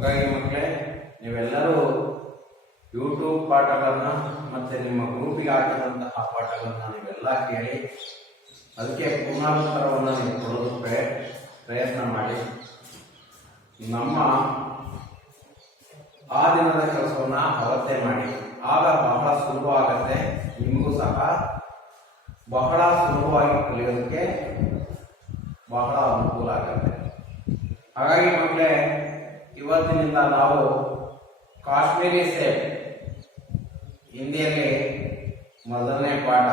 ಹಾಗಾಗಿ ಮಕ್ಕಳೇ ನೀವೆಲ್ಲರೂ ಯೂಟ್ಯೂಬ್ ಪಾಠಗಳನ್ನ ಮತ್ತೆ ನಿಮ್ಮ ಗ್ರೂಪಿಗೆ ಹಾಕಿದಂತಹ ಪಾಠಗಳನ್ನ ನೀವೆಲ್ಲ ಕೇಳಿ ಅದಕ್ಕೆ ಪುನರುತ್ತರವನ್ನು ನೀವು ಕೊಡೋದಕ್ಕೆ ಪ್ರಯತ್ನ ಮಾಡಿ. ನಮ್ಮ ಆ ದಿನದ ಕೆಲಸವನ್ನ ಅವತ್ತೇ ಮಾಡಿ, ಆಗ ಬಹಳ ಸುಲಭ ಆಗುತ್ತೆ. ನಿಮಗೂ ಸಹ ಬಹಳ ಸುಲಭವಾಗಿ ಕಲಿಯೋದಕ್ಕೆ ಬಹಳ ಅನುಕೂಲ ಆಗುತ್ತೆ. ಹಾಗಾಗಿ ಮಕ್ಕಳೇ, ಇವತ್ತಿನಿಂದ ನಾವು ಕಾಶ್ಮೀರಿ ಸೇಬ್ ಹಿಂದಿಯಲ್ಲಿ ಮೊದಲನೇ ಪಾಠ,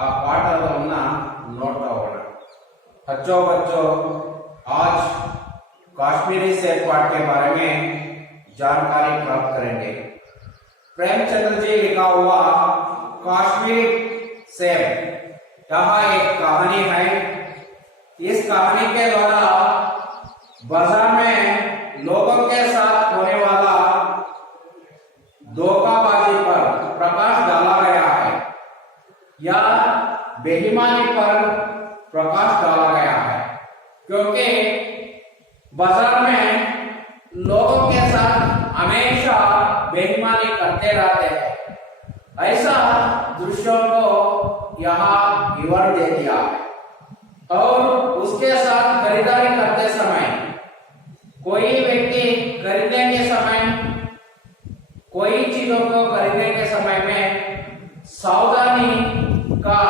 ಆ ಪಾಠವನ್ನ ನೋಡ್ತಾ ಹೋಗೋಣ. बच्चों आज काश्मीरी सेब पाठ के बारे में जानकारी प्राप्त करेंगे। प्रेमचंद्र जी लिखा हुआ काश्मीर सेब, यहाँ एक कहानी है। इस कहानी के द्वारा बाजार में लोगों के साथ होने वाला धोखाबाजी पर प्रकाश डाला गया है या बेईमानी पर प्रकाश डाला गया है, क्योंकि बाजार में लोगों के साथ हमेशा बेईमानी करते रहते हैं। ऐसा दृश्यों को यहाँ विवरण दे दिया है। और उसके साथ खरीदारी करते समय कोई व्यक्ति खरीदने के समय, कोई चीजों को खरीदने के समय में सावधानी का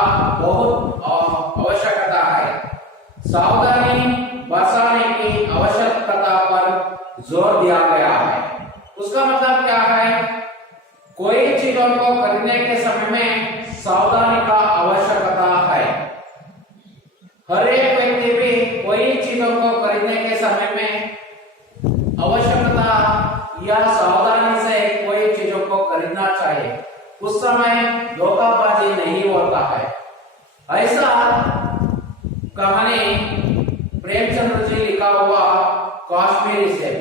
बहुत आवश्यकता है। सावधानी बरसाने की आवश्यकता पर जोर दिया गया है। उसका मतलब क्या है? कोई चीजों को खरीदने के समय में सावधानी का आवश्यकता है। हर एक व्यक्ति भी कोई चीजों को खरीदने के समय में आवश्यकता या सावधानी से कोई चीजों को खरीदना चाहिए। उस समय धोखाबाजी नहीं होता है। ऐसा कहानी प्रेमचंद्र जी लिखा हुआ काश्मीरी सेब।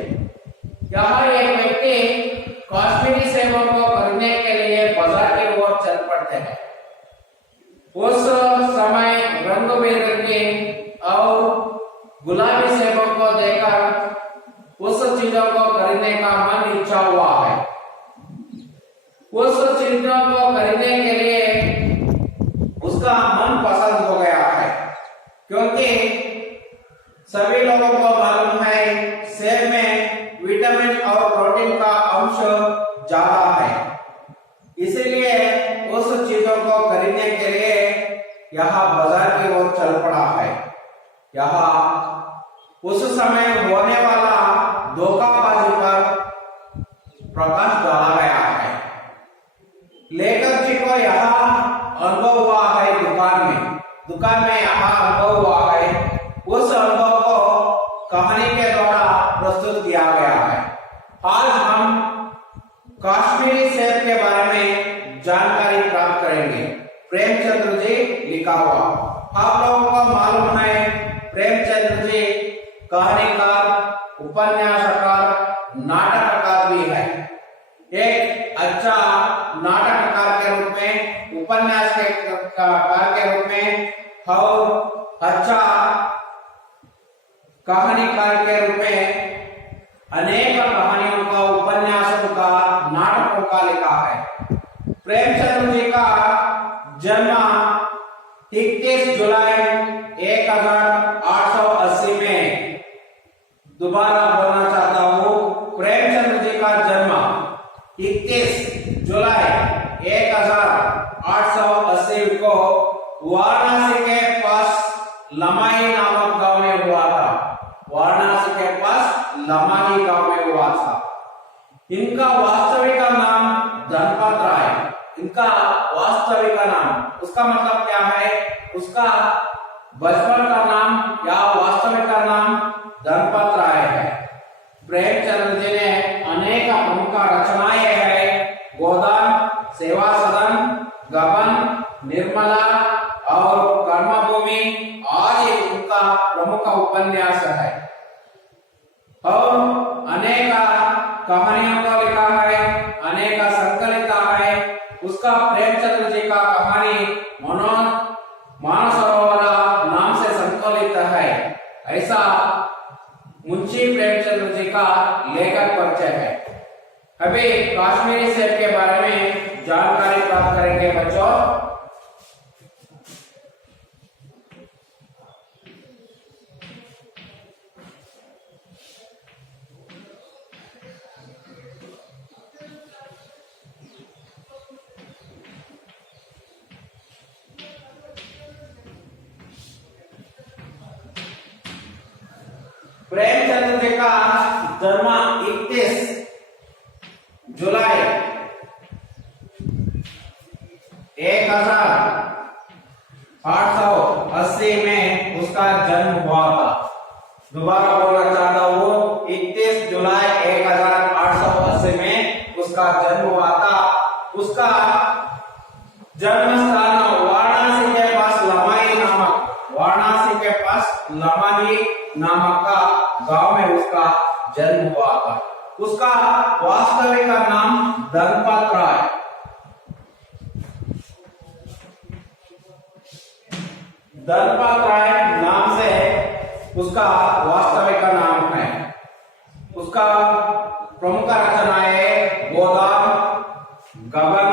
यहाँ एक व्यक्ति काश्मीरी सेबों को खरीदने के लिए बाजार की ओर चल पड़ते हैं। उस समय रंग बिरंगे और गुलाबी सेबों को देखकर उस चीजों को खरीदने का मन इच्छा हुआ है। उस चीजों को खरीदने के लिए उसका मन पसंद हो गया है, क्योंकि सभी लोगों को मालूम है सेब में विटामिन और प्रोटीन का अंश ज्यादा है। इसीलिए उस चीजों को खरीदने के लिए यहाँ बाजार की ओर चल पड़ा है। यहाँ उस समय होने वाला धोखाबाजी पर प्रकाश डाला गया है। लेखक जी को यहाँ अनुभव हुआ है, दुकान में यहाँ अनुभव हुआ है। उस अनुभव को कहानी के द्वारा प्रस्तुत किया गया है। आज हम काश्मीरी सेब के बारे में जानकारी प्राप्त करेंगे। प्रेमचंद्र जी लिखा हुआ। आप लोगों को मालूम है प्रेमचंद्र जी कहानीकार, उपन्यासकार, नाटककार भी है। एक अच्छा नाटककार के रूप में, उपन्यासकार के रूप में और अच्छा कहानीकार के रूप में अनेक कहानियों का, उपन्यासों का, नाटकों का लिखा है। प्रेमचंद्र जी का जन्म 21 जुलाई 1880 में, दोबारा बोलना चाहता हूँ, प्रेमचंद्र जी का जन्म 21 जुलाई 1880 को वाराणसी के पास लमाई नामक गांव में हुआ था। वाराणसी के पास लमाई गांव में हुआ था। इनका वास्तविक नाम धनपत राय। इनका वास्तविक नाम, उसका मतलब क्या है? उसका बचपन का नाम या वास्तविक का नाम धनपत राय है। प्रेमचंद्र जी ने अनेक प्रमुख रचनाएं हैं। गोदान, सेवा सदन, गबन, निर्मला और कर्मभूमि आज उनका प्रमुख उपन्यास है। और अनेक कहानियों को लिखा है, अनेक संकलित है। उसका प्रेमचंद्र जी का कहानी मानसरोवर नाम से संकलित है। ऐसा मुंशी प्रेमचंद्र जी का लेखक परिचय है। अभी कश्मीरी सेब के बारे में जानकारी प्राप्त करेंगे बच्चों। प्रेमचंद जी का जन्म 31 जुलाई 1880 में उसका जन्म हुआ था। दोबारा बोलना चाहता हूँ, 31 जुलाई 1880 में उसका जन्म हुआ था। उसका जन्म स्थान वाराणसी के पास लमाही नामक का गांव में उसका जन्म हुआ था। उसका वास्तविक नाम धनपत राय। धनपत राय नाम से उसका वास्तविक नाम है। उसका प्रमुख रचनाएं गोदान, गबन,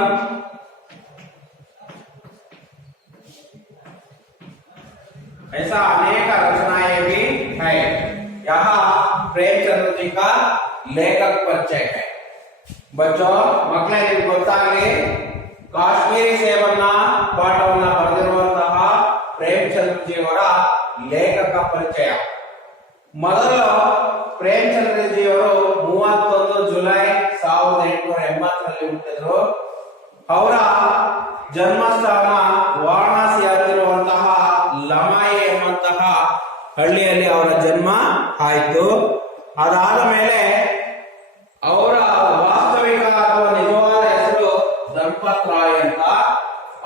ऐसा अनेक रचनाएं भी है। यहाँ प्रेमचंद जी का लेखक परिचय है। बच्चों मಕ್ಕಳೇ ನಿಮಗೆ ಗೊತ್ತಾಗಲಿ, ಕಾಶ್ಮೀರಿ ಸೇಬನ್ನ ಪಾಠವನ್ನ ಬರೆದಿರುವಂತಹ ಪ್ರೇಮಚಂದ್ ಜಿಯವರ ಲೇಖಕ ಪರಿಚಯ. ಮೊದಲು ಪ್ರೇಮಚಂದ್ರ ಜಿಯವರು 31 ಜುಲೈ 1880 ಹುಟ್ಟಿದ್ರು. ಅವರ ಜನ್ಮಸ್ಥಾನ ವಾರಣಾಸಿ ಹತ್ತಿರುವಂತಹ ಲಮಾಯಿ ಎಂಬಂತಹ ಹಳ್ಳಿಯಲ್ಲಿ ಅವರ ಜನ್ಮ ಆಯಿತು. ಅದಾದ ಮೇಲೆ ಅವರ ವಾಸ್ತವಿಕ ಅಥವಾ ನಿಜವಾದ ಹೆಸರು ಧನಪತ್ ರಾಯ್ ಅಂತ.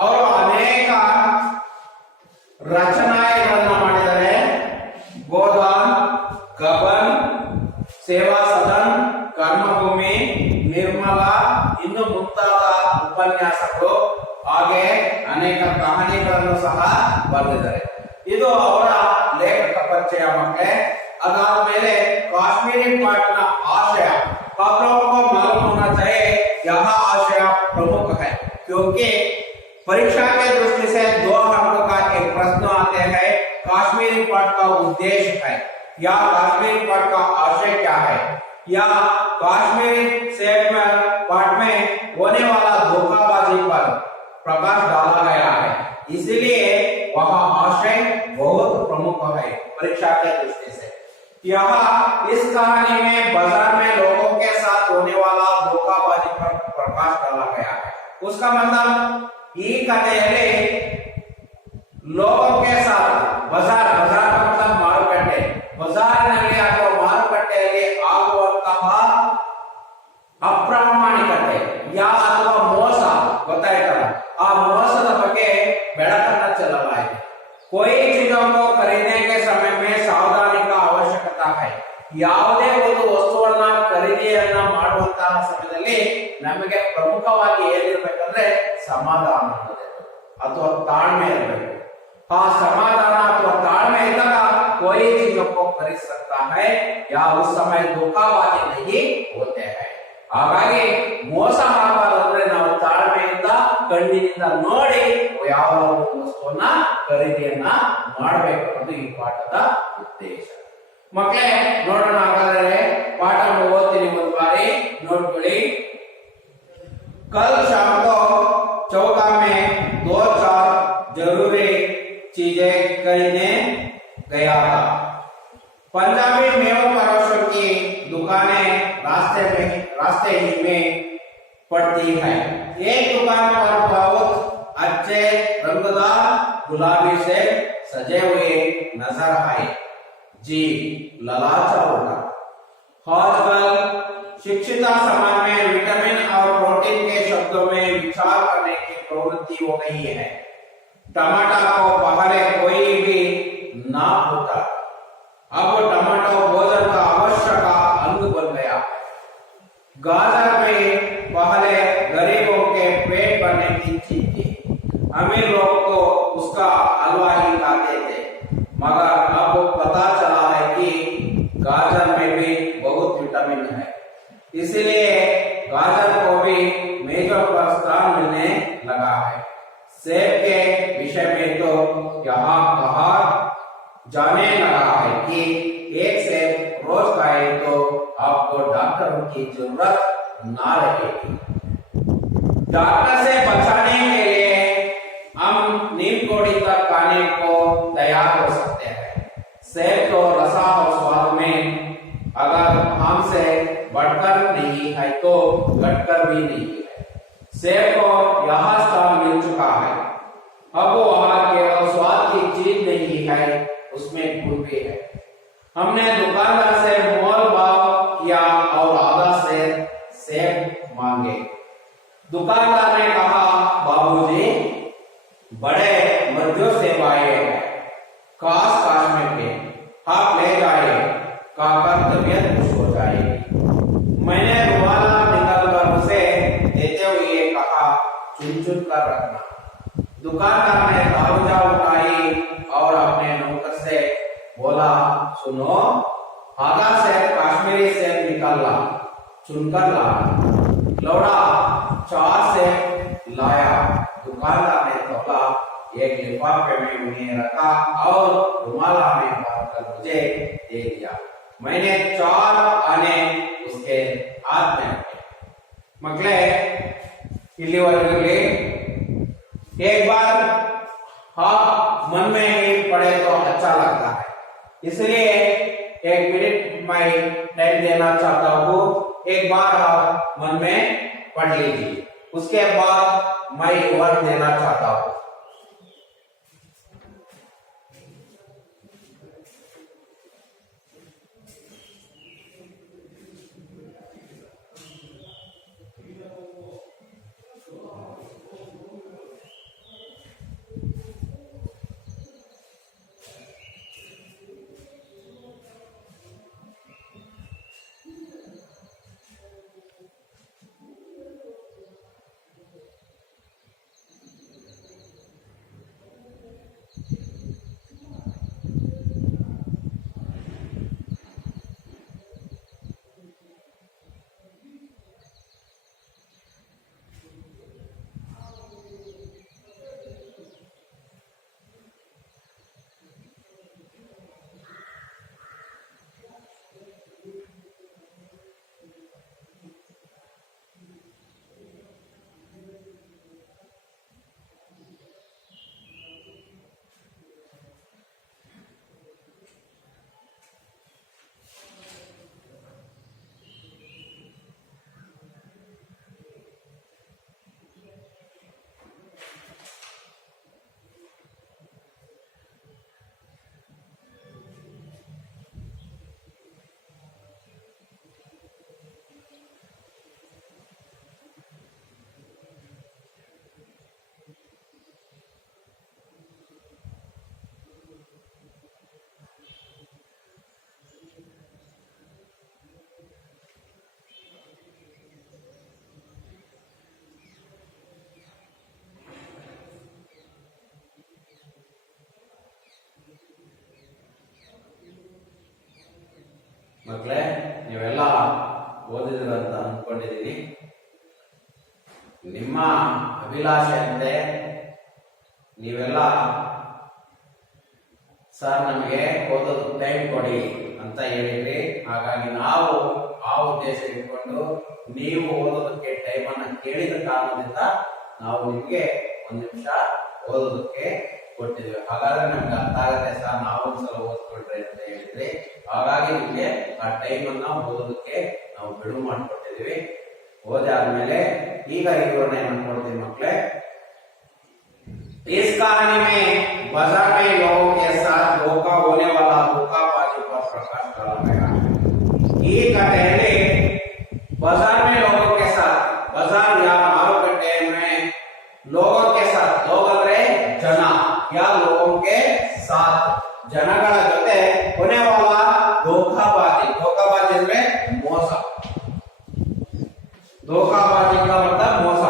ಅವರು ಅನೇಕ ರಚನೆಗಳನ್ನ ಮಾಡಿದ್ದಾರೆ. ಗೋದಾನ್, ಗಬನ್, ಸೇವಾ ಸದನ್, ಕರ್ಮಭೂಮಿ, ನಿರ್ಮಲ, ಇನ್ನು ಮುಂತಾದ ಉಪನ್ಯಾಸಗಳು, ಹಾಗೆ ಅನೇಕ ಕಹಾನಿಗಳನ್ನು ಸಹ ಬರೆದಿದ್ದಾರೆ. ಇದು ಅವರ लेखक परिचय मಕ್ಕಳೇ. अदादमेले काश्मीरी पाठ आशय आप लोगों को मालूम होना चाहिए। यह आशय प्रमुख है क्योंकि परीक्षा के दृष्टि से 2 अंकों का एक प्रश्न आते हैं। काश्मीरी पाठ का उद्देश्य है या काश्मीरी पाठ का आशय क्या है, या काश्मीरी सेब पाठ में होने वाला धोखाबाजी पर प्रकाश डाला गया है, इसलिए वह आशय बहुत प्रमुख है परीक्षा के दृष्टि से। यहाँ इस कहानी में बाजार में लोगों के साथ होने वाला धोखाबाजी पर प्रकाश डाला गया है। उसका मतलब ಈ ಕಥೆಯಲ್ಲಿ लोगों के साथ बाजार का मतलब ಮಾರುಕಟ್ಟೆ, ಬಾಜಾರಿನಲ್ಲಿ ಅಥವಾ ಮಾರುಕಟ್ಟೆಯಲ್ಲಿ ಆಗುವಂತಹ ಅಪ್ರಾಮಾಣಿಕತೆ ಅಥವಾ ಮೋಸ ಗೊತ್ತಾಯ್ತಲ್ಲ, ಆ ಮೋಸದ ಬಗ್ಗೆ ಬೆಳಕನ್ನ ಚೆಲ್ಲಲಾಯಿತು। कोई चीजों को खरीदने के समय में सावधानी का आवश्यकता है। ಯಾವುದೇ ಒಂದು ವಸ್ತುವನ್ನ ಖರೀದಿಯನ್ನ ಮಾಡುವಂತಹ ಸಮಯದಲ್ಲಿ ನಮಗೆ ಪ್ರಮುಖವಾಗಿ ಏನಿರಬೇಕಂದ್ರೆ ಸಮಾಧಾನ ಅಥವಾ ತಾಳ್ಮೆ ಇರಬೇಕು। ಆ ಸಮಾಧಾನ ಅಥವಾ ತಾಳ್ಮೆ ಇದ್ದಾಗ कोई चीजों को खरीद सकता है या उस समय धोखाबाजी नहीं होते हैं। ಹಾಗಾಗಿ ಮೋಸ ಮಾಡಬಾರದಂದ್ರೆ ನಾವು ತಾಳ್ಮೆಯಿಂದ ಕಣ್ಣಿನಿಂದ ನೋಡಿ ಯಾವ ವಸ್ತುವನ್ನ ಖರೀದಿಯನ್ನ ಮಾಡಬೇಕು ಅನ್ನೋದು ಈ ಪಾಠದ ಉದ್ದೇಶ। ಮಕ್ಕಳೇ ನೋಡೋಣ, ಹಾಗಾದ್ರೆ ಪಾಠವನ್ನು ಓದ್ತೀನಿ ಒಂದು ಬಾರಿ ನೋಡ್ಕೊಳ್ಳಿ। कल शाम को चौका में 2-4 जरूरी चीजें खरीदने गया था। पंजाबी मेवा परोसों की दुकानें रास्ते ही में पड़ती है। एक दुकान पर बहुत अच्छे रंगदार गुलाबी से सजे हुए नजर आए। जी ललाचा उठा। आजकल शिक्षिता समाज में विटामिन और प्रोटीन के शब्दों में विचार करने की प्रवृत्ति हो गई है। टमाटर को पहले कोई भी ना होता, अब टमाटर भोजन का आवश्यक अंग बन गया। गाजर में पहले गरीबों के पेट भरने की चीज थी, अमीर लोग को उसका हलवा ही खाते थे, मगर अब पता चला है कि गाजर में भी बहुत विटामिन है। जाने लगा है कि एक सेब रोज खाए तो आपको डॉक्टरों की जरूरत ना रहेगी। डॉक्टर से बचाने के लिए हम नीम कोड़ी तक खाने को तैयार हो सकते हैं। सेब तो रसा और स्वाद में अगर हमसे बढ़कर नहीं है तो घटकर भी नहीं है। सेब को यह स्थान मिल चुका है, अब वो वहां केवल स्वाद की चीज नहीं है, उसमें गुण भी है। हमने दुकानदार से मोल भाव किया और आधा सेब मांगे। दुकानदार ने कहा, बाबूजी बड़े मजो सेब आए हैं, काश में थे, आप ले जाए, खाकर तबीयत खुश हो जाएगी। मैंने रुमाला निकालकर उसे देते हुए कहा, चुन चुन कर रखना। दुकानदार ने तारुजा उठाई और अपने नौकर से बोला, सुनो, आधा सेब कश्मीरी सेब निकाल ला, चुनकर ला। लौड़ा 4 सेब लाया। दुकानदार ने तोला, एक लिफाफे में उन्हें रखा और रुमाला में बांधकर मुझे दे दिया। मैंने 4 आने उसके हाथ में रखे। मकले इलिवरली एक बार हाँ मन में ही पड़े तो अच्छा लगता है, इसलिए 1 मिनट मैं टाइम देना चाहता हूँ। एक बार आप मन में पढ़ लीजिए, उसके बाद मैं वर्ड देना चाहता हूँ। ಮಕ್ಕಳೇ, ನೀವೆಲ್ಲ ಓದಿದ್ರ ಅಂತ ಅನ್ಕೊಂಡಿದ್ದೀನಿ. ನಿಮ್ಮ ಅಭಿಲಾಷೆ ಅಂತೆ ನೀವೆಲ್ಲ ಸರ್ ನಮಗೆ ಓದೋದು ಟೈಮ್ ಕೊಡಿ ಅಂತ ಹೇಳಿದ್ರಿ. ಹಾಗಾಗಿ ನಾವು ಆ ಉದ್ದೇಶ ಇಟ್ಕೊಂಡು ನೀವು ಓದೋದಕ್ಕೆ ಟೈಮ್ ಅನ್ನ ಕೇಳಿದ ಕಾರಣದಿಂದ ನಾವು ನಿಮ್ಗೆ 1 ನಿಮಿಷ ಓದೋದಕ್ಕೆ ಕೊಟ್ಟಿದ್ವಿ. ಹಾಗಾದ್ರೆ ನಮ್ಗೆ ಅರ್ಥ ಆಗುತ್ತೆ ಸರ್, ನಾವು ಒಂದ್ಸಲ ಓದ್ಕೊಳ್ರಿ ಅಂತ ಹೇಳಿದ್ರಿ. ಹಾಗಾಗಿ ನಿಮ್ಗೆ ಆ ಟೈಮ್ ಅನ್ನ ಓದೋದಕ್ಕೆ ನಾವು ಬಿಡುವು ಮಾಡ್ಕೊಟ್ಟಿದ್ವಿ. ಓದಾದ್ಮೇಲೆ ಈಗ ವಿವರಣೆ ಮಾಡ್ಕೊಡ್ತೀವಿ ಮಕ್ಕಳೇ. इस कहानी में बाजार में लोगों के साथ धोखा होने वाला धोखाबाजी पर प्रकाश डाला गया है। ये कथेले बाजार में लोगों के साथ, बाजार या मारुकಟ್ಟೆ में लोगों के साथ, लोग ಅಂದ್ರೆ ಜನ या लोगों के साथ ಜನಗಳ ಜೊತೆ होने वाला धोखाबाजी, धोखाबाजी ಅಂದ್ರೆ ಮೋಸ. धोखाबाजी का मतलब ಮೋಸ.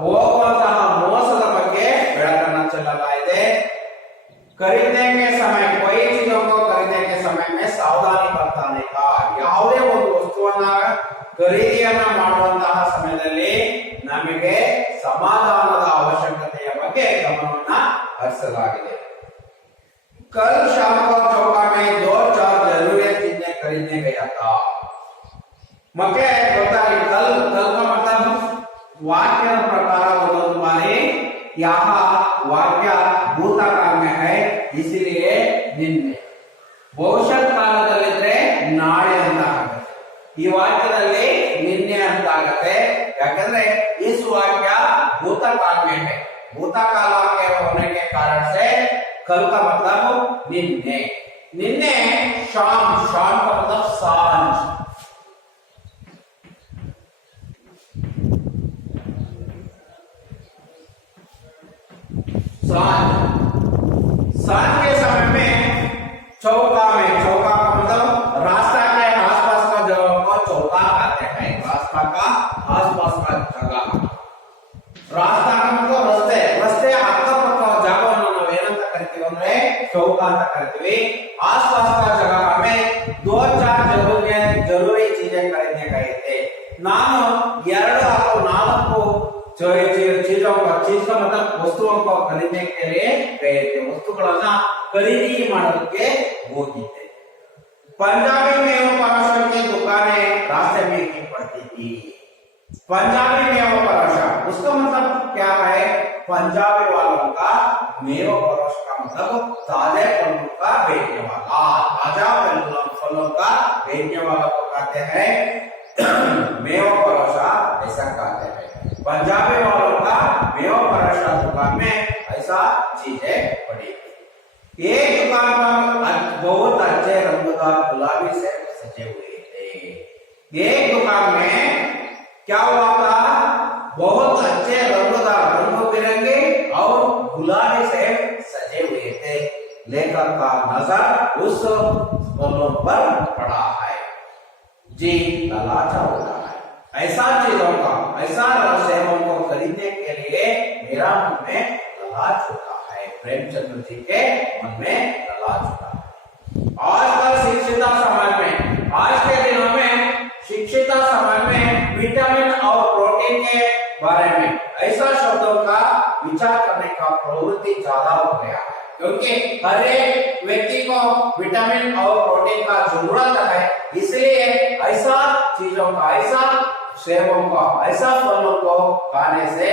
ಹೋಗುವಂತಹ ಮೋಸದ ಬಗ್ಗೆ ಬೆಳಕನ್ನು ಚೆಲ್ಲಲಾಗಿದೆ. खरीदने के समय, कोई चीजों को खरीदने के समय में सावधानी बरतने का, ಯಾವುದೇ ಒಂದು ವಸ್ತುವನ್ನ ಖರೀದಿಯನ್ನ ಮಾಡುವಂತಹ ಸಮಯದಲ್ಲಿ ನಮಗೆ ಸಮಾಧಾನದ ಅವಶ್ಯಕತೆಯ ಬಗ್ಗೆ ಗಮನವನ್ನ ಹರಿಸಲಾಗಿದೆ. कल शाम को ನಿಶ್ಚಯತ ಮತ್ತೆ ಗೊತ್ತಾಗಲಿ ಕಲ್ ಕಲ್ का मतलब वाक्य प्रकार ಒಂದೊಂದು ಬಾರಿ यहाँ वाक्य भूतकाल में है इसलिए ನಿನ್ನೆ ಭವಿಷ್ಯತ್ ಕಾಲದಲ್ಲಿದ್ರೆ ನಾಳೆ ಅಂತ ಆಗುತ್ತೆ ಈ ವಾಕ್ಯದಲ್ಲಿ ನಿನ್ನೆ ಅಂತ ಆಗುತ್ತೆ ಯಾಕಂದ್ರೆ इस वाक्य भूतकाल में है भूतकाल के होने के कारण से कल का मतलब निन्ने निन्ने शाम शाम का मतलब सांझ सांझ सांझ के समय में चौका का मतलब रास्ता के आसपास का जगह को चौका कहते हैं रास्ता का आसपास का जगह रास्ता का मतलब रस्ते रस्ते ಅಕ್ಕಪಕ್ಕ ಜಾಗವನ್ನು ನಾವು ಏನಂತ ಕರಿತೀವಿ ಅಂದ್ರೆ ಚೌಕ ಅಂತ ಕರಿತೀವಿ आसपास का जगह में दो चार जरूरी चीजें खरीदने गए थे ನಾನು ಎರಡು ಅಥವಾ ನಾಲ್ಕು चीजों का मतलब वस्तुओं को खरीदने के लिए गए थे वस्तुಗಳನ್ನ खरीदी ಮಾಡೋದಕ್ಕೆ ಹೋಗಿದ್ದೆ पंजाबी मेवा पराशर की दुकानें रास्ते में ही पड़ती थी पंजाबी मेवा पराशा उसका मतलब क्या है पंजाबी वालों का मेवा पराश का मतलब ताजे फलों का बेचने वाला ताजा फलों का बेचने वाला को कहते हैं मेवा पराशा ऐसा कहते हैं पंजाबी वालों का मेवा पराशा दुकान में ऐसा चीजें पड़ी एक दुकान पर बहुत अच्छे रंगदार गुलाबी से सजे हुए थे एक दुकान में क्या हुआ था बहुत अच्छे रंगदार रंग बिरंगे और गुलाबी से सजे हुए थे लेखक का नजर उस फलों पर पड़ा है जी तलाशा होता है ऐसा चीजों का ऐसा सेवों को खरीदने के लिए मेरा मन में तलाश होता है प्रेमचंद्र जी के मन में तलाश होता है आजकल शिक्षित समाज में आज के दिनों में शिक्षित समाज में विटामिन और प्रोटीन के बारे में ऐसा शब्दों का विचार करने का प्रवृत्ति ज्यादा हो गया है क्योंकि हर एक व्यक्ति को विटामिन और प्रोटीन का जरूरत है इसलिए ऐसा चीजों का ऐसा सेवों का ऐसा फलों को खाने से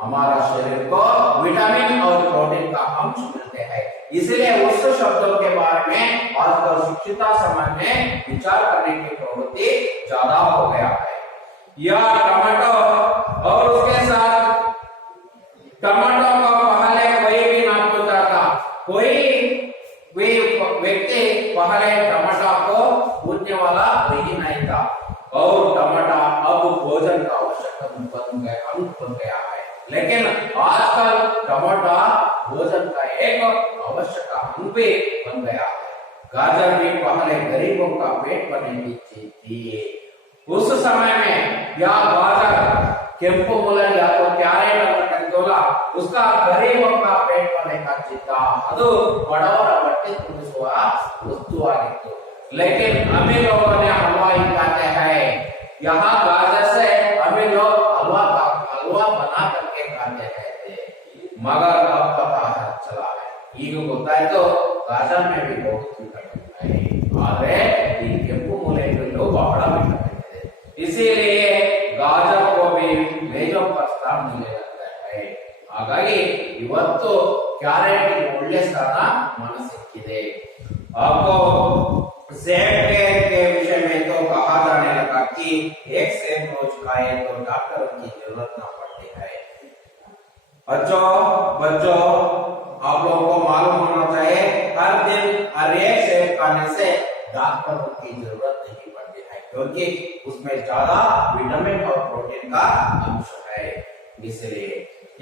हमारा शरीर को विटामिन और प्रोटीन का अंश मिलते हैं इसलिए उस शब्दों के बारे में आजकल शिक्षित समाज में विचार करने की प्रवृत्ति ज्यादा हो गया है यह टमाटो और उसके साथ टमाटो को पहले कोई भी ना पूछता था कोई भी व्यक्ति पहले टमाटर को पूछने वाला वही नहीं था और टमाटर अब भोजन का आवश्यक बन गया है लेकिन आजकल टमाटर भोजन का एक आवश्यक अंग भी बन गया है गाजर भी पहले गरीबों का पेट भरने की चीज थी उस समय में यह गाजर ಕೆಂಪು ಮೂಲಂಗಿ ಅಥವಾ ಕ್ಯಾರೆಟ್ ಅಂತ ಕರೀತೀವಲ್ಲ उसका गरीबों का पेट भरने का चीज था ಅದು ಬಡವರ ಹೊಟ್ಟೆ ತುಂಬಿಸುವ ವಸ್ತುವಾಗಿತ್ತು लेकिन अमीर लोगों ने हलवा ही खाते हैं यहाँ गाजर से अमीर लोग हलवा बना करके खाते रहते मगर अब पता चला है ಈಗ ಗೊತ್ತಾಯ್ತು गाजर में भी बहुत विटामिन है ಆದರೆ ಈ ಕೆಂಪು ಮೂಲಂಗಿಯಲ್ಲೂ ಬಹಳ ವಿटामिन ಇದೆ इसीलिए गाजर को भी मेजों पर स्थान मिले जाता है ಹಾಗಾಗಿ ಇವತ್ತು ಕ್ಯಾರೆಟ್ ಒಳ್ಳೆ ಸ್ಥಾನ ಮನಸ್ಸಿಕ್ಕಿದೆ आपको सेब के विषय में तो कहा जाने लगा कि एक सेब रोज खाए तो डॉक्टर की जरूरत न पड़ती है बच्चों आप लोगों को मालूम होना चाहिए हर दिन हर एक सेब खाने से डॉक्टरों की जरूरत नहीं पड़ती है क्योंकि उसमें ज्यादा विटामिन और प्रोटीन का अंश है इसलिए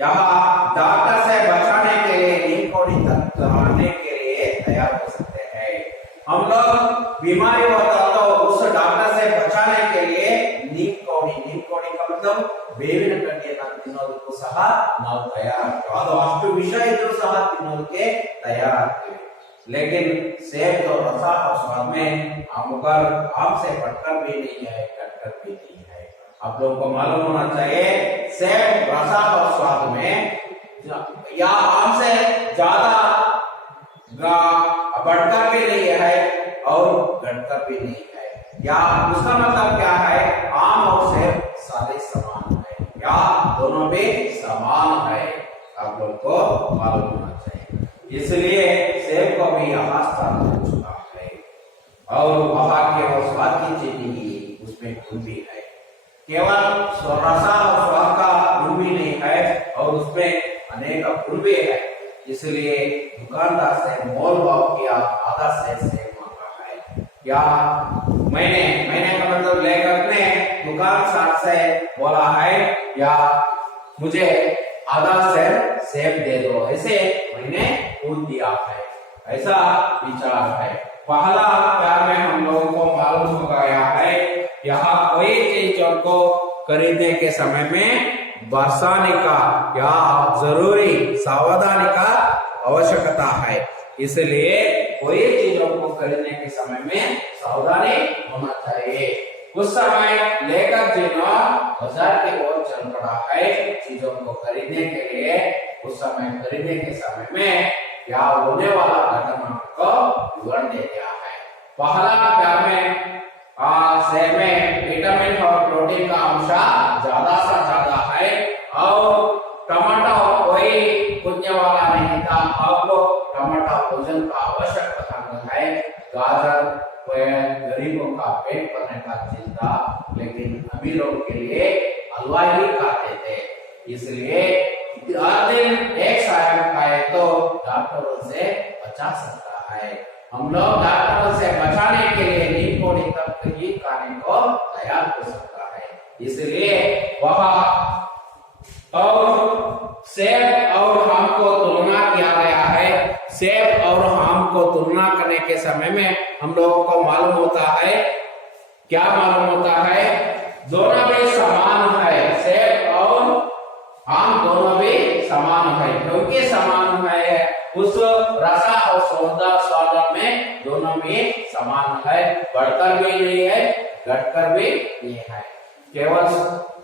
यहाँ डॉक्टर से बचाने के लिए नींद तक आने के लिए तैयार हो सकते हैं हम लोग बीमारी होता तो उस डॉक्टर से बचाने के लिए नीम कौड़ी का मतलब ಬೇವಿನ ಕಡ್ಡಿಯನ್ನು ತಿನ್ನೋದಕ್ಕೂ ಸಹ ನಾವು ತಯಾರಾಗ್ತೀವಿ ಅದು ಅಷ್ಟು ವಿಷ ಇದ್ರೂ ಸಹ ತಿನ್ನೋದಕ್ಕೆ ತಯಾರಾಗ್ತೀವಿ लेकिन सेब तो रसा और स्वाद में मगर आम से बढ़कर भी नहीं है कटकर भी नहीं है आप लोगों को मालूम होना चाहिए सेब रसा और स्वाद में या आम से ज्यादा बढ़कर भी नहीं है और घटकर भी नहीं है या उसका मतलब क्या है, आम और सेब सारे समान है या दोनों भी समान है, आप लोग को मालूम होना चाहिए। इसलिए सेब को भी यहाँ स्थान मिल चुका है और वहां केवल स्वाद की चीज नहीं, उसमें गुण भी है, केवल रसा और स्वाद का गुण भी नहीं है और उसमें अनेक गुण भी है। इसलिए दुकानदार से मोल भाव किया, आधा सेब मांगा है। या मैंने का मतलब लेखक ने दुकानदार से बोला है या मुझे आधा सेब दे दो, ऐसे मैंने पूछ दिया है, ऐसा विचार है। पहला प्यार में हम लोगों को मालूम हो गया है, यहाँ कोई चीज को खरीदने के समय में बरसाने का या जरूरी सावधानी का आवश्यकता है। इसलिए कोई चीजों को खरीदने के समय में सावधानी होना चाहिए। उस समय लेखक जी ने बाजार की ओर चल पड़ा है चीजों को खरीदने के लिए। उस समय खरीदने के समय में क्या होने वाला घटना को विवरण दे दिया है। पहला प्यार में सेब में विटामिन और प्रोटीन का अंश ज्यादा से ज्यादा है और टमाटर कोई कुछ वाला नहीं था। अब टमाटर भोजन का आवश्यक अंग है। गाजर गरीबों का पेट भरने का चीज था, लेकिन अमीरों के लिए हलवा ही खाते थे। इसलिए हर दिन एक साग खाए तो डॉक्टरों से बचा सकता है। हम लोग डॉक्टरों से बचाने के लिए नीम पोड़ी तक ही खाने को तैयार हो सकता है। इसलिए वह और सेब और आम को तुलना किया गया है। सेब और आम को तुलना करने के समय में हम लोगों को मालूम होता है, क्या मालूम होता है, दोनों भी समान है। सेब और आम दोनों भी समान है। क्योंकि समान है, उस रसा और स्वाद में दोनों भी समान है, बढ़कर भी नहीं है, घटकर भी नहीं है। केवल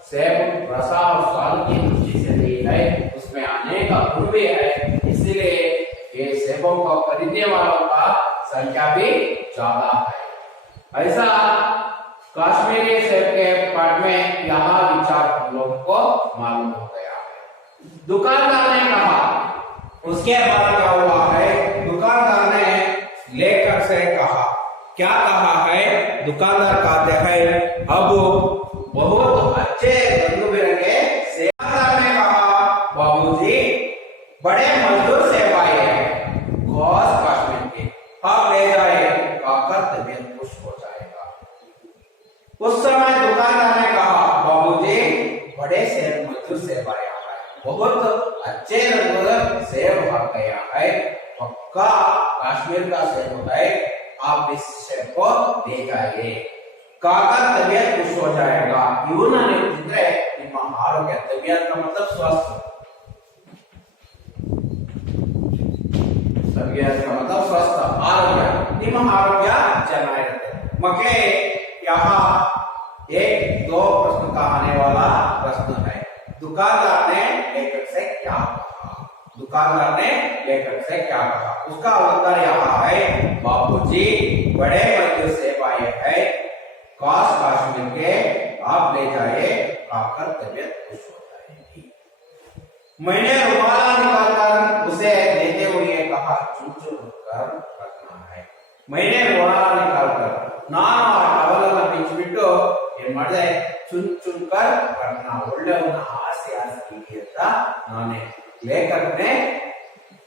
सेब रसा और स्वाद की दृष्टि से नहीं है, उसमें अनेक गुण भी है। इसलिए ये सेबों को खरीदने वालों का संख्या भी ज्यादा है। ऐसा कश्मीरी सेब के पाठ में यहाँ विचार हम लोगों को मालूम हो गया है। दुकानदार ने कहा, उसके बाद क्या हुआ है, दुकानदार ने लेखक से कहा, क्या कहा है, दुकानदार कहते हैं अब बहुत अच्छे रंग बिरंगे सेब। दुकानदार ने कहा, बाबूजी बड़े मजदूर सेब आए हैं कश्मीर के, आप ले जाए, खाकर तबीयत खुश हो जाएगा। उस समय दुकानदार ने कहा, बाबूजी बड़े सेब मजदूर सेब आया है, बहुत अच्छे रंग सेब आ गया है, पक्का कश्मीर का सेब है, आप इस सेब को ले जाइए, खाकर तबीयत खुश हो जाएगा। आरोग्य, तबीयत का मतलब स्वस्थ, तबीयत का मतलब स्वस्थ, आरोग्य, ನಿಮ್ಮ आरोग्य ಚೆನ್ನಾಗಿರುತ್ತೆ। मके यहाँ एक दो प्रश्न का आने वाला प्रश्न है, दुकानदार ने लेखक से क्या कहा, दुकानदार ने लेखक से क्या कहा, उसका उत्तर यहाँ है, बाबूजी बड़े मजदूर सेब आए हैं कश्मीर के, आप ले जाए, खाकर तबीयत खुश हो जाएगी। मैंने रुमाला निकालकर उसे देते हुए कहा, चुन चुन कर रखना है। मैंने रुमाला निकालकर ನಾನು ಆ ಟವಲನ್ನ ಬಿಚ್ಚಿಬಿಟ್ಟು ಏನ್ ಮಾಡಿದೆ, ಚುನ್ ಚುನ್ ಕರ್ ರखना, ಒಳ್ಳೆಯವನ್ನ ಆಸೆ ಆಸೆ ಅಂತ ನಾನೇ लेखक ने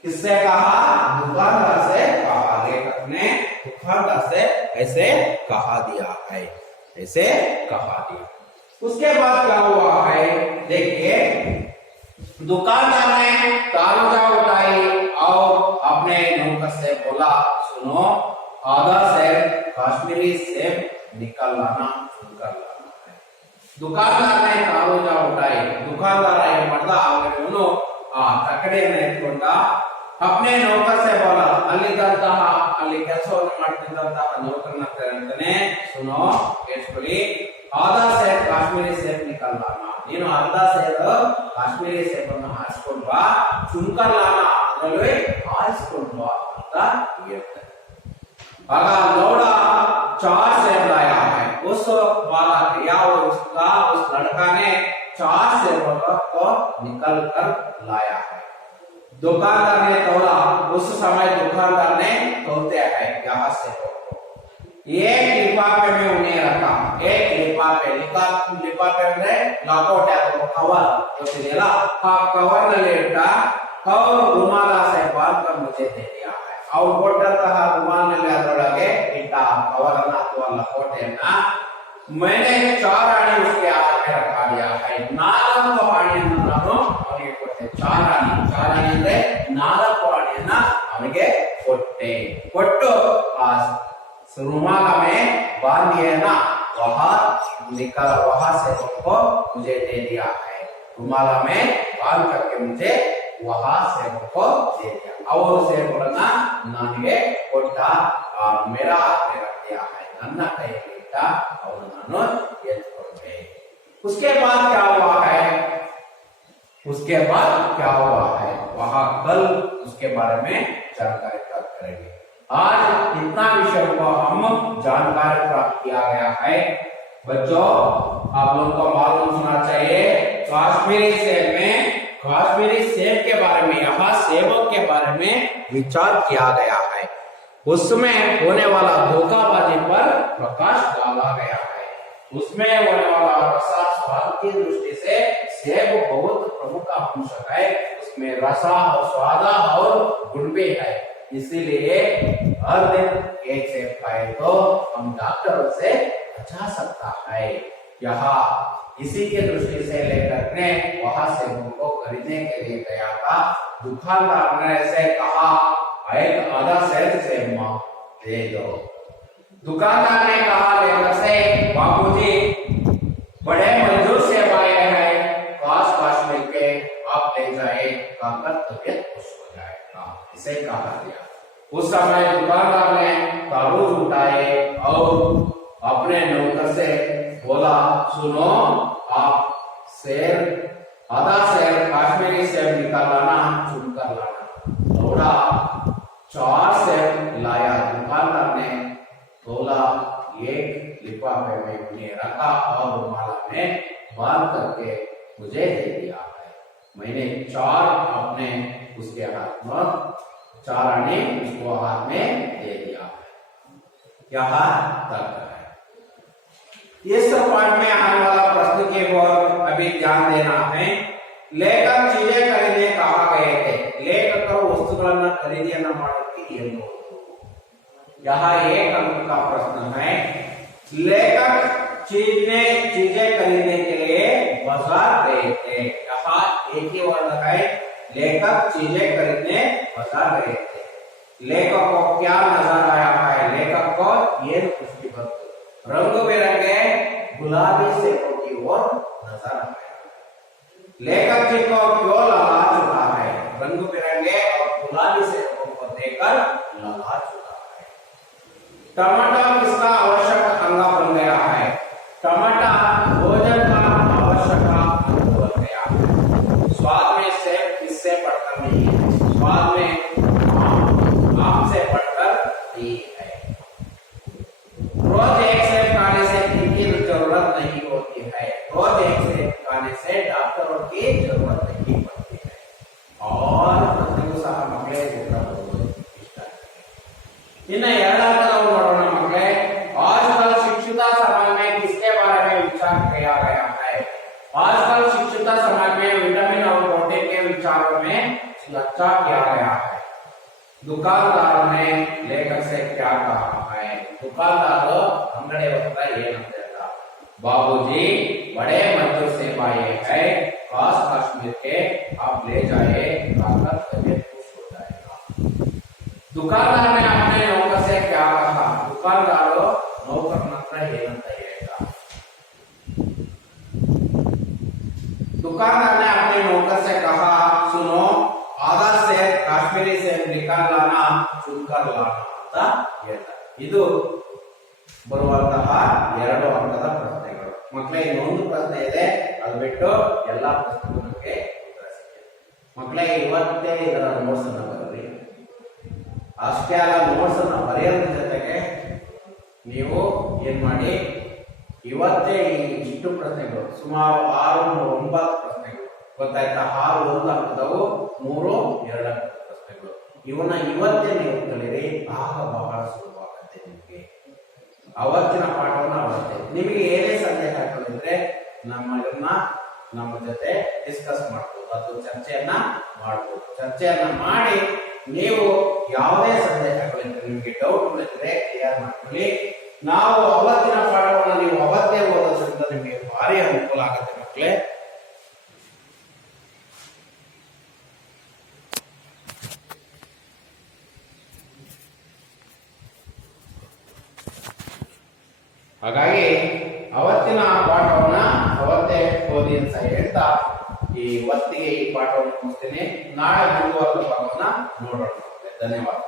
किससे कहा, दुकानदार से कहा। लेखक ने दुकानदार से ऐसे कहा दिया है, ऐसे कहा दिया। उसके बाद क्या हुआ है, देखिए दुकानदार ने तारुजा उठाई और अपने नौकर से बोला, सुनो आधा सेब कश्मीरी सेब निकल लाना, चुनकर लाना है। दुकानदार ने तारुजा उठाई, दुकानदार ये मर्द ಅವನು ಆ ತಕಡೆಯನ್ನು ಎತ್ಕೊಂಡ अपने नौकर से बोला, ಅಲ್ಲಿದ್ದಂತಹ ಅಲ್ಲಿ ಕೆಲಸವನ್ನು ಮಾಡ್ತಿದ್ದಂತಹ ನೌಕರನ ಹತ್ರ ಅಂತಾನೆ, ಸುನೋ ಕೇಳಿಸ್ಕೊಳ್ಳಿ, ಆಧಾ ಸೇಬ್ ಕಾಶ್ಮೀರಿ ಸೇಬ್ ನಿಕಲ್ ಲಾನಾ, ನೀನು ಅರ್ಧ ಸೇಬ್ ಕಾಶ್ಮೀರಿ ಸೇಬ್ ಅನ್ನು ಆರಿಸಿಕೊಂಡು ಬಾ, ಚುನ್ಕರ್ ಲಾನಾ ಅದರಲ್ಲಿ ಆರಿಸಿಕೊಂಡು ಬಾ ಅಂತ ಹೇಳ್ತಾರೆ। ಆಗ ಲೌಡ 4 सेब लाया है, उस बालक या उस लड़का ने 4 सेबों को निकल कर लाया है। दुकानदार ने तोला, उस समय दुकानदार ने तोलते हैं यहाँ सेबों को। एक लिफाफे में उन्हें रखा, एक लिफाफे ಅಂದ್ರೆ ಲಕೋಟೆ ಅಥವಾ ಕವರ್ ಗೊತ್ತಿದೆಯಲ್ಲ, ಆ ಕವರ್ ನಲ್ಲಿ ಇಟ್ಟ और रुमाल से बांध कर मुझे दे दिया है। ಅವ್ರು ಕೊಟ್ಟಂತಹ ರುಮಾಲಿನಲ್ಲಿ ಅದರೊಳಗೆ ಇಟ್ಟ ಕವರ್ ಅನ್ನು ಅಥವಾ ಲಕೋಟೆಯನ್ನ मैंने 4 आने उसके हाथ में रखा दिया है। 4 ಆಣೆಯನ್ನು ನಾನು ಅವನಿಗೆ ಕೊಟ್ಟೆ। 4 ಆಣೆ ಅಂದ್ರೆ 4 ಆಣೆಯನ್ನ ಅವನಿಗೆ ಕೊಟ್ಟೆ। ಕೊಟ್ಟು ಆ रुमाल में बांध दिया ना, वहां से को मुझे दे दिया है। रुमाल में बांध करके मुझे वहां से को दे दिया और से बोलना ನನಗೆ ಕೊಟ್ಟ, मेरा हाथ में रख दिया है, ನನ್ನ ಕೈಯಲ್ಲಿ ಇಟ್ಟ, ಅವನು ನಾನು ಎತ್ಕೊಂಡೆ। उसके बाद क्या हुआ है? उसके बाद क्या हुआ है वहां कल उसके बारे में जानकारी प्राप्त करेंगे। आज इतना विषय को हम जानकारी प्राप्त किया गया है। बच्चों, आप लोगों को मालूम होना चाहिए कश्मीरी सेब के बारे में, यहाँ सेबों के बारे में विचार किया गया है। उसमें होने वाला धोखाबाजी पर प्रकाश डाला गया है। उसमें होने वाला रसा स्वाद की दृष्टि से सेब बहुत प्रमुख अंश है। उसमें रसा और स्वाद और गुण भी है। इसीलिए हर दिन एक सेब खाए तो हम डॉक्टरों से बचा सकता है। यहाँ इसी के दृष्टि से लेकर ने वहां सेबों को खरीदने के लिए गया था। दुकानदार ने ऐसे कहा, एक आधा सेब दे दो। दुकानदार ने कहा लेकर से, बाबूजी बड़े मजदूर सेब आए हैं, पास मिलके आप ले जाए, खाकर तबियत खुश हो जाएगा, इसे कहा गया। उस समय दुकानदार ने ताबूत उठाए और अपने नौकर से बोला, सुनो, आप आधा सेब कश्मीरी सेब निकाल लाना, चुनकर लाना। थोड़ा 4 सेब लाया। दुकानदार ने तोला, एक लिफाफे में उन्हें रखा और रुमाल में बांध करके मुझे दे दिया है। मैंने 4 अपने उसके हाथ में 4 आने उसको हाथ में दे दिया। यहाँ तक है। इस पाठ में आने वाला प्रश्न के ओर अभी ध्यान देना है। लेखक चीजें खरीदने कहा गए थे, लेखकರು ವಸ್ತುಗಳನ್ನ ಖರೀದಿಯನ್ನ ಮಾಡೋಕೆ ಏನು? यहाँ 1 अंक का प्रश्न है। लेखक चीजें खरीदने के लिए बाजार गए थे। यहाँ एक ही वर्ड है, लेखक चीजें खरीदने बाजार गए थे। लेखक को क्या नजर आया है? लेखक को ये खुशी बंತು, रंग बिरंगे गुलाबी सेबों की ओर नजर आया। लेखक जी को क्यों लगा चुका है? रंग बिरंगे और गुलाबी सेबों को देखकर लगा चुका है। टमाटर किसका आवश्यक अंग बन गया है? टमाटर भोजन का आवश्यक अंग बन गया है। स्वाद में सेब किससे बढ़कर नहीं है? स्वाद में आम से बढ़कर नहीं है। रोज एक सेब खाने से किसी की जरूरत नहीं होती है। रोज एक सेब खाने से डॉक्टरों की जरूरत नहीं पड़ती है। और मकड़े इन 2 अंक नोड़ोಣ मकड़े। आजकल शिक्षित समाज में किसके बारे में विचार किया गया है? आजकल शिक्षित समाज में विटामिन और प्रोटीन के विचारों में चर्चा किया गया है। दुकानदार ने लेखक से क्या कहा है? दुकानदार अंगड़े होता ಏನಂತ ಹೇಳ್ತಾ, बाबूजी बड़े मजदूर सेब आए हैं, खास कश्मीर के, आप ले जाए, खाकर तबियत खुश हो जाएगा। दुकानदार ने अपने नौकर से क्या कहा? दुकानदार नौकर नंतर ಏನಂತ ಹೇಳ್ತಾ, दुकानदार ने अपने नौकर से कहा, सुनो, आधा सेब कश्मीरी सेब निकाल लाना, चुनकर लाना ಅಂತ ಹೇಳ್ತಾ। ಇದು ಬರುವಂತಹ 2 ಅಂಕದ ಪ್ರಶ್ನೆಗಳು ಮಕ್ಕಳೇ। ಇನ್ನೊಂದು ಪ್ರಶ್ನೆ ಇದೆ, ಅದು ಬಿಟ್ಟು ಎಲ್ಲಾ ಪ್ರಶ್ನೆಗಳಿಗೆ ಉತ್ತರ ಸಿಕ್ಕಿದೆ ಮಕ್ಕಳೇ। ಇವತ್ತೇ ಇದರ ನೋಟ್ಸ್ ಅನ್ನು ಬರೆಯಿರಿ। ಅಷ್ಟೇ ಅಲ್ಲ, ನೋಟ್ಸ್ ಅನ್ನು ಬರೆಯೋದ್ರ ಜೊತೆಗೆ ನೀವು ಏನ್ ಮಾಡಿ, ಇವತ್ತೇ ಇಷ್ಟು ಪ್ರಶ್ನೆಗಳು ಸುಮಾರು 6 9 ಪ್ರಶ್ನೆಗಳು ಗೊತ್ತಾಯ್ತಾ? 6 1 ಅಂಕದವು, 3 2 ಅಂಕದ ಪ್ರಶ್ನೆಗಳು. ಇವನ್ನ ಇವತ್ತೇ ನೀವು ಕಲಿಯಿರಿ, ಆಗ ಬಹಳ ಸುಲಭವಾಗುತ್ತೆ ನಿಮಗೆ. ಅವತ್ತಿನ ಪಾಠವನ್ನ ಅವತ್ತೇ. ನಿಮಗೆ ಏನೇ ಸಂದೇಹಗಳಿದ್ರೆ ನಮ್ಮ ಜೊತೆ ಡಿಸ್ಕಸ್ ಮಾಡ್ಬೋದು, ಅದು ಚರ್ಚೆಯನ್ನ ಮಾಡ್ಬೋದು. ಚರ್ಚೆಯನ್ನ ಮಾಡಿ ನೀವು ಯಾವುದೇ ಸಂದೇಹಗಳಿದ್ರೆ, ನಿಮಗೆ ಡೌಟ್ಗಳಿದ್ರೆ ಕ್ಲಿಯರ್ ಮಾಡ್ಕೊಳ್ಳಿ. ನಾವು ಅವತ್ತಿನ ಪಾಠವನ್ನು ನೀವು ಅವತ್ತೇ ಓದೋದ್ರಿಂದ ನಿಮಗೆ ಭಾರಿ ಅನುಕೂಲ ಆಗುತ್ತೆ ಮಕ್ಕಳೇ. ಹಾಗಾಗಿ ಅವತ್ತಿನ ಪಾಠವನ್ನ ಅವತ್ತೇ ಓದಿ ಅಂತ ಹೇಳ್ತಾ ಈ ಹೊತ್ತಿಗೆ ಈ ಪಾಠವನ್ನು ಮುಗಿಸ್ತೀನಿ. ನಾಳೆ ಮುಂದುವರೆದ ಭಾಗವನ್ನ ನೋಡೋಣ. ಧನ್ಯವಾದ.